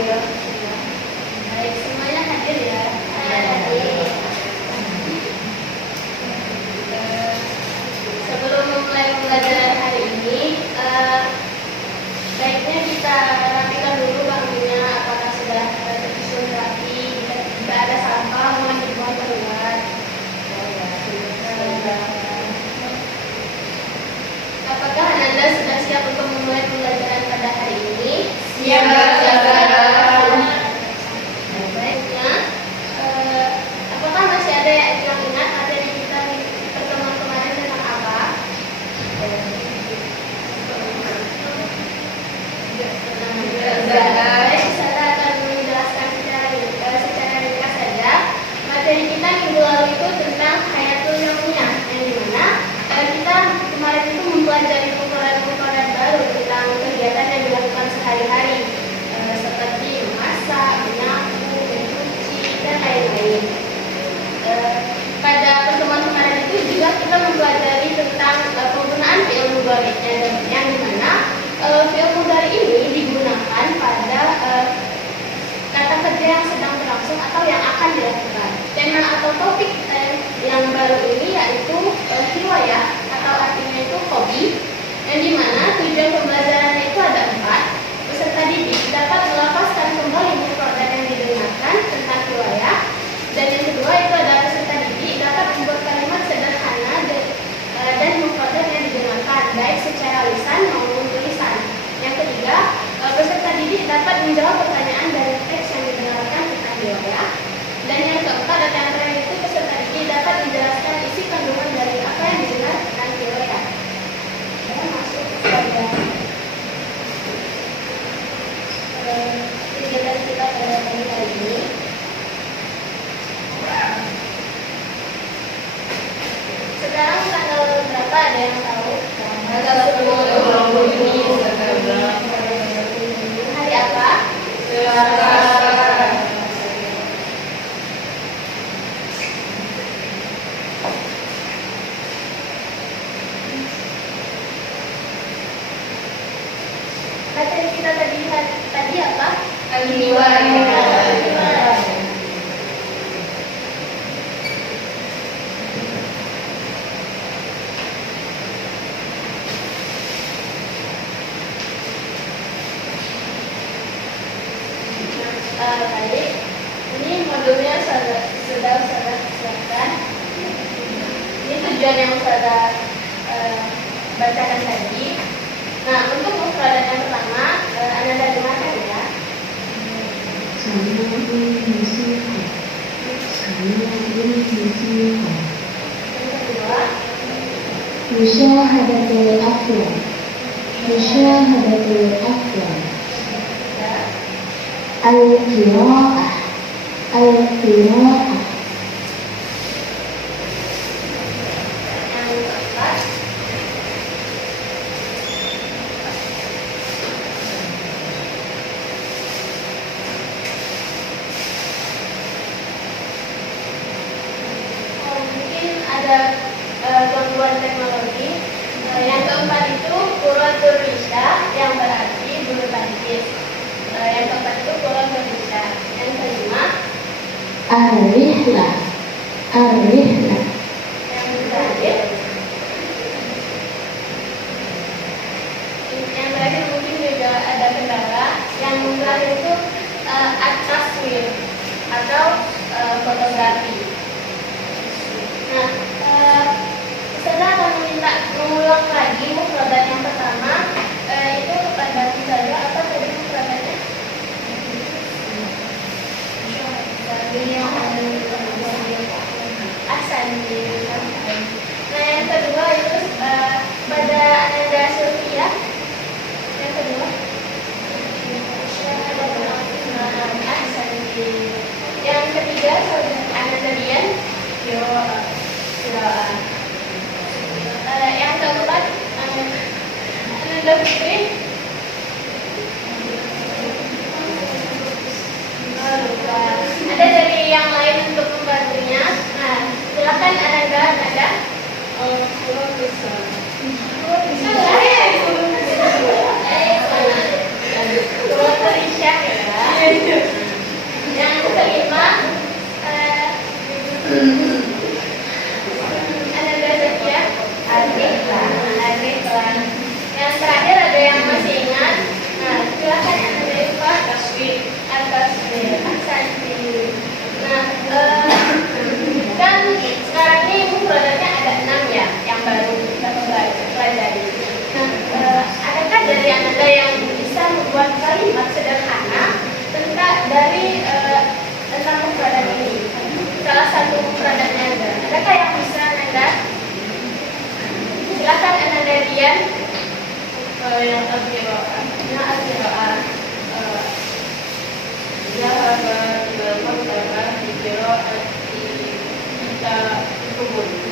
Ayo. Baik, semuanya hadir ya. Hadir. Sebelum memulai pembelajaran hari ini, baiknya kita rapikan dulu bangkunya, apakah sudah tersusun rapi. Jika ada sampah, mohon dibuang keluar. Apakah Anda sudah siap untuk memulai pembelajaran pada hari ini? Siap, Baiknya, apakah masih ada yang ingat materi kita di pertemuan kemarin tentang apa? Baik, saya akan menjelaskan secara ringkas saja. Materi kita minggu lalu itu tentang hayatul yaumiyah, yang dimana kita kemarin itu mempelajari mufradat-mufradat baru tentang kegiatan yang dilakukan sehari-hari, seperti memasak, menyapu, mencuci, dan lain-lain. Pada pertemuan kemarin itu juga kita mempelajari tentang penggunaan fi'il mudhari, yang dimana fi'il mudhari ini digunakan pada kata kerja yang sedang berlangsung atau yang akan dilakukan. Tema atau topik yang baru ini yaitu riwayah, atau artinya itu hobi, yang dimana tujuan pembelajarannya itu ada 4. Peserta didik dapat melafazkan kembali mufradat yang didengarkan tentang riwayah, dan yang kedua itu ada peserta didik dapat membuat kalimat sederhana dan mufradat yang didengarkan baik secara lisan maupun tulisan. Yang ketiga, peserta didik dapat menjawab pertanyaan dari teks yang didengarkan tentang riwayah. Dan yang keempat atau yang terakhir itu peserta didik dapat menjelaskan isi kandungan dari apa yang didengar tentang riwayah. Saya masuk kepada kegiatan kita pada pagi hari ini. Sekarang tanggal berapa, ada yang tahu? Tanggal 10 Juni. Hari apa? Selasa. Materi kita tadi apa? Riwayah. Baik, ini modulnya sudah siapkan. Ini tujuan yang sudah bacakan tadi. Nah, untuk mufradat yang pertama, Anda dengarkan ya. Yang kedua, Musyahadatul afwan. Musyahadatul afwan. ya. Al-qira'ah. Al-qira'ah. Yang keempat, mungkin ada gangguan teknologi. Yang keempat itu qurratul risya, yang berarti bulu tangkis. Yang keempat itu qurratul risya. Yang kelima, Ar-rihlah. Ar-rihlah. yang terakhir, mungkin juga ada kendala. Yang terakhir itu at-taswir atau fotografi. Nah, saya akan meminta mengulang lagi mufradat yang pertama. Itu bantu saya apa tadi mufradatnya? Asandi. Nah, yang kedua itu pada Ananda Sylvia. Yang kedua, Asandi. Yang ketiga, Ananda Dian. Yang keempat, Ananda Putri. Ada dari yang lain untuk membantunya. Nah, silakan Ananda. Bisa nggak? Tersyah ya.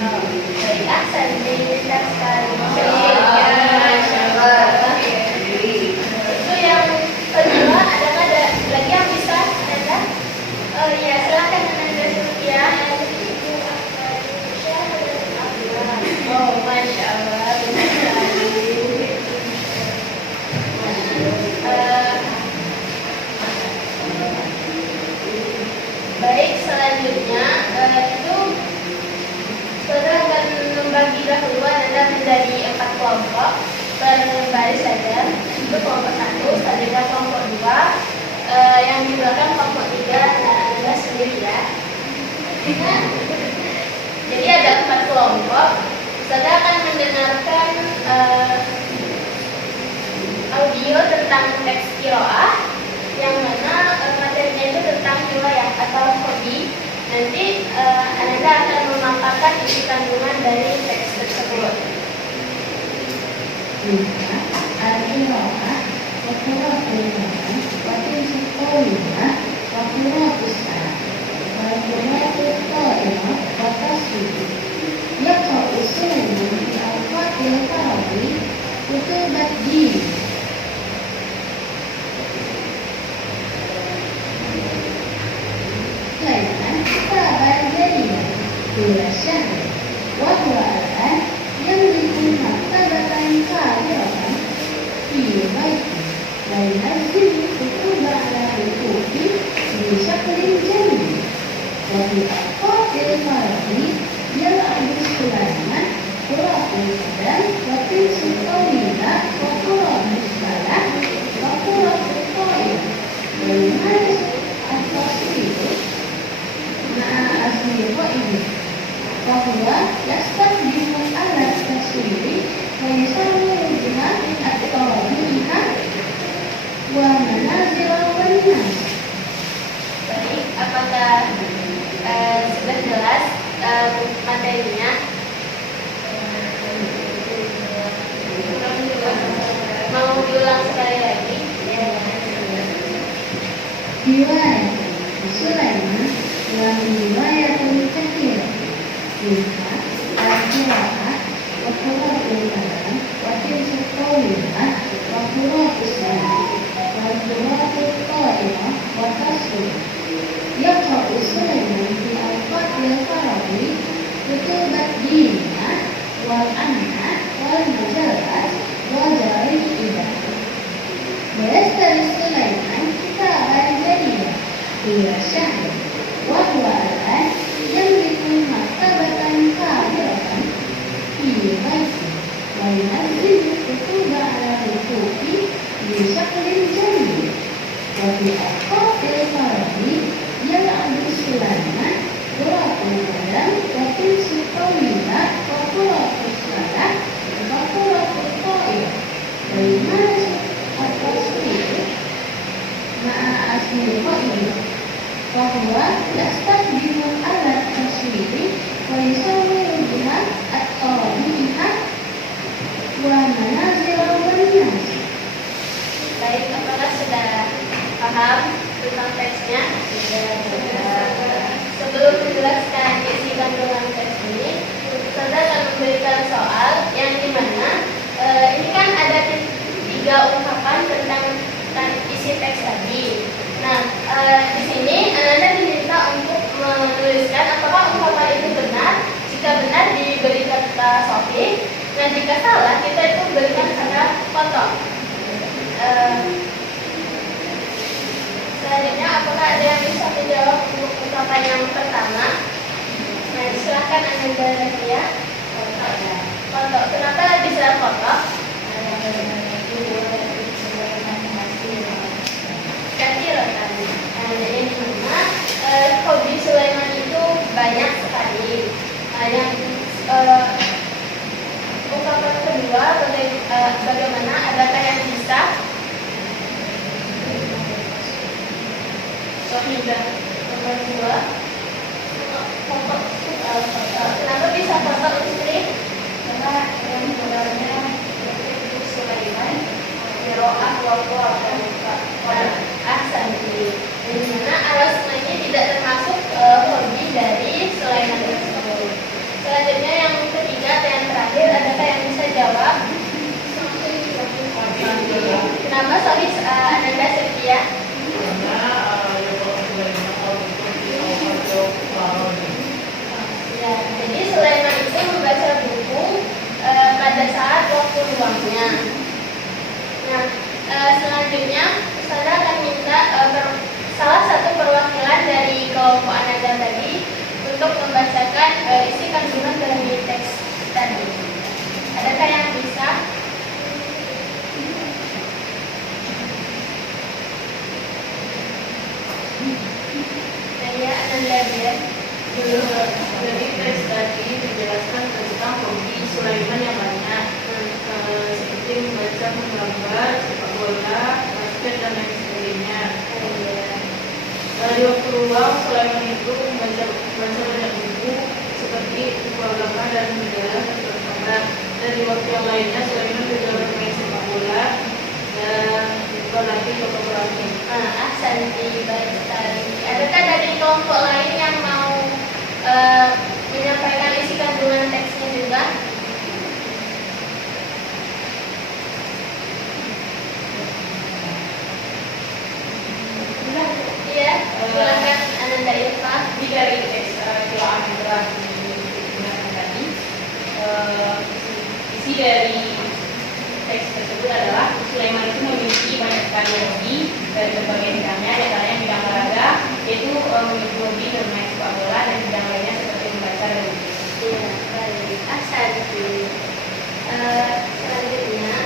Baik, Ahsan, pintar sekali. Itu yang kedua, adakah ada lagi yang bisa Anda? Oh iya, silakan Anda Sofia. Oh, Masya Allah, benar sekali. Baik, selanjutnya itu saudara akan membagi dahulu adalah menjadi 4 kelompok per baris saja. Itu kelompok 1, selanjutnya kelompok 2, yang di belakang kelompok 3 adalah sendiri ya. Jadi ada 4 kelompok. Saudara akan mendengarkan audio tentang teks qiraah yang mana materinya itu tentang riwayat atau hobi. Nanti Anda akan memaparkan isi kandungan dari teks tersebut. Jika al-qiraah wa qira'atul Quran wa tilsaqawiyah wa qira'atus salat wa qira'atul qa'imah wa tasbih yaqra'u sunnah fi awqatil tarawih kutubat din. Sulaiman kitaban jadidan bila syahr wa huwa al-an yamliku maktabatan kabiratan fi baiti wa yunazzilu kutuba ala rukubi bi syaklin jamil wa fi awqatil fardhi yal'abu Sulaiman qira'atul qadam wa tilsul qawila wa qira'atus salah wa qira'atul qa'imah wa yunazzilu at-tasbih ma'a asmi qa'idah bahwa yastakhdimu alat taswiri wa yusammiru biha at-tawabiha wa manazil wan nas. Baik, apakah sudah jelas materinya? Mau diulang sekali lagi? Riwayat Sulaiman wa riwayatun katsirah minha al-qira'ah wa qira'atul qadam wa tilsul qawiyah wa qira'atus salat wa qira'atul qa'imah wa tasbih yaqra'u Sulaiman fi awqatil tarawih kutubat dinah wal anha wal majalat wa jarih ibadah. Yastari Sulaiman kitaban jadidan bila syahr wa huwa al-an yamliku maktabatan kabiratan fi baiti wa yunazzilu kutuba ala rukubi bi syaklin jamil wa fi awqatil fardhi yal'abu Sulaiman qira'atul qadam wa tilsul qawila wa qira'atus salah wa qira'atul qa'imah wa yunazzilu at-tasbih ma'a asmi qa'idah bahwa yastakhdimu alat taswiri wa yusammiru biha at-tawabiha wa manazil wan nas. Baik, apakah sudah paham tentang teksnya? Sebelum menjelaskan isi kandungan teks ini, saudara akan memberikan soal yang dimana ini kan ada 3 ungkapan tentang isi teks tadi. Nah, di sini Anda diminta untuk menuliskan apakah ungkapan itu benar. Jika benar diberi kata sahih. Nah, jika salah kita itu berikan kata kotor. Selanjutnya, apakah ada yang bisa menjawab untuk ungkapan yang pertama? Nah, silakan Anda ya. Kotor. Kenapa bisa kotor? Kathiratan. Yang dimana hobi Sulaiman itu banyak sekali. Yang ungkapan kedua, bagaimana? Adakah yang bisa? Sohiba. Nomor 2. Kenapa bisa kotor istri? Karena yang sebenarnya itu Sulaiman Kiroah Ahsan. Di mana al-asma ini tidak termasuk hobi dari Sulaiman tersebut. Selanjutnya kelompok Ananda tadi untuk membacakan isi kandungan dari teks tadi. Adakah yang bisa? Saya Ananda dia. Dari teks tadi dijelaskan tentang hobi Sulaiman yang banyak, seperti membaca, menggambar, sepak bola, basket dan lain sebagainya. Di waktu luang Sulaiman itu membaca banyak buku seperti buku agama dan sejarah dan berkabar. Dan di waktu yang lainnya Sulaiman juga bermain sepak bola dan berlatih fotografi. Ahsanti, baik sekali. Adakah dari kelompok lain yang mau menyampaikan isi kandungan teksnya juga? Iya, silakan Ananda Irfa. Jadi dari teks Qiraat Ibrah tadi, isi dari teks tersebut adalah Sulaiman itu memiliki banyak sekali hobi dari berbagai bidangnya, di antaranya bidang olahraga, yaitu memiliki hobi bermain sepak bola, dan bidang lainnya seperti membaca dan menulis. Iya, baik. Ahsanti. Selanjutnya,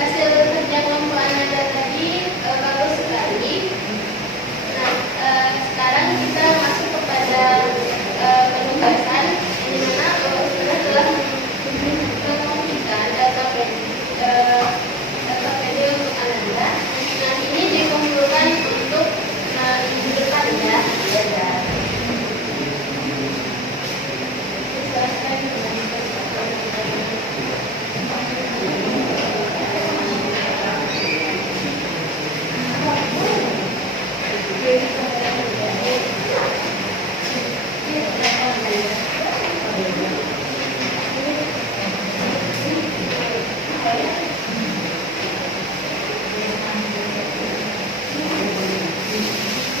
hasil bekerja kelompok Ananda tadi bagus sekali. Nah, sekarang kita masuk kepada penugasan di mana sudah telah mengomunikasikan data PD untuk Ananda. Nah, ini dikumpulkan untuk minggu depan ya. Silakan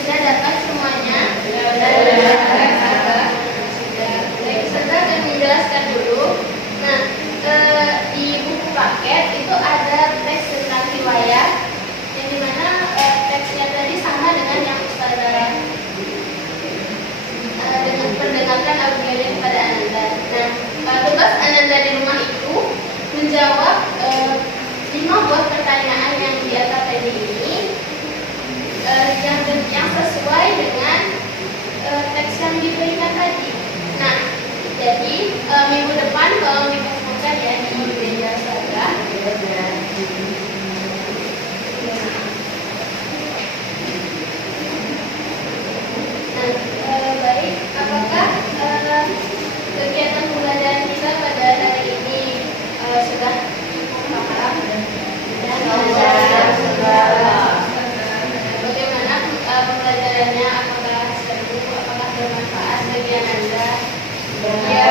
sudah dapat semuanya? Sudah. Baik, saya akan menjelaskan dulu. Nah, di buku paket itu ada teks tentang riwayat, yang dimana teksnya tadi sama dengan yang Ustazah dengan perdengarkan audionya kepada Ananda. Nah, tugas Ananda di rumah itu menjawab 5 buah pertanyaan yang di atas tadi ini, yang sesuai dengan teks yang diberikan tadi. Nah, jadi minggu depan tolong diposkokan ya di meja saja. Nah, baik. Apakah kegiatan pembelajaran kita pada hari ini sudah cukup paham? Bagaimana pembelajarannya? Apakah seru? Apakah bermanfaat bagi Anda? Ya.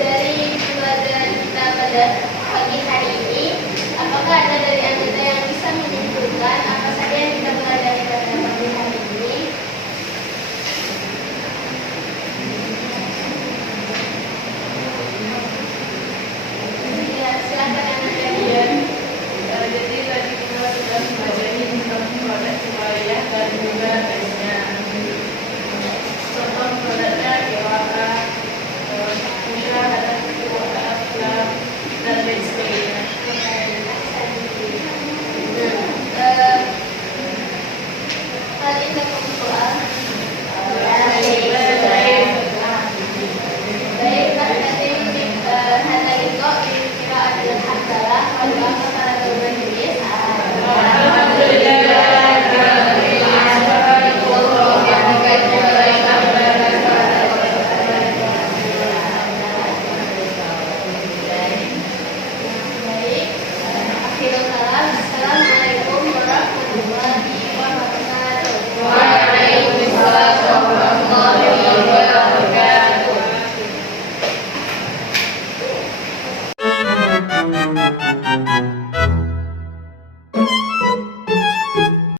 Dari pembelajaran kita pada pagi hari ini, apakah ada dari Anda yang bisa menyimpulkan apa saja yang kita pelajari pada pagi hari ini? Ya, silakan Anda ya. Jadi tadi kita sudah mempelajari tentang produk wilayah dan juga teksnya. Contoh produknya Qiraat, musyahadah, aflam, dan lain sebagainya. Hal ini soal. Baik, Pak Katim, hada itu kira adalah hamdalah, kalau para bermajelis. Baik, akhirul kalam. Assalamualaikum warahmatullahi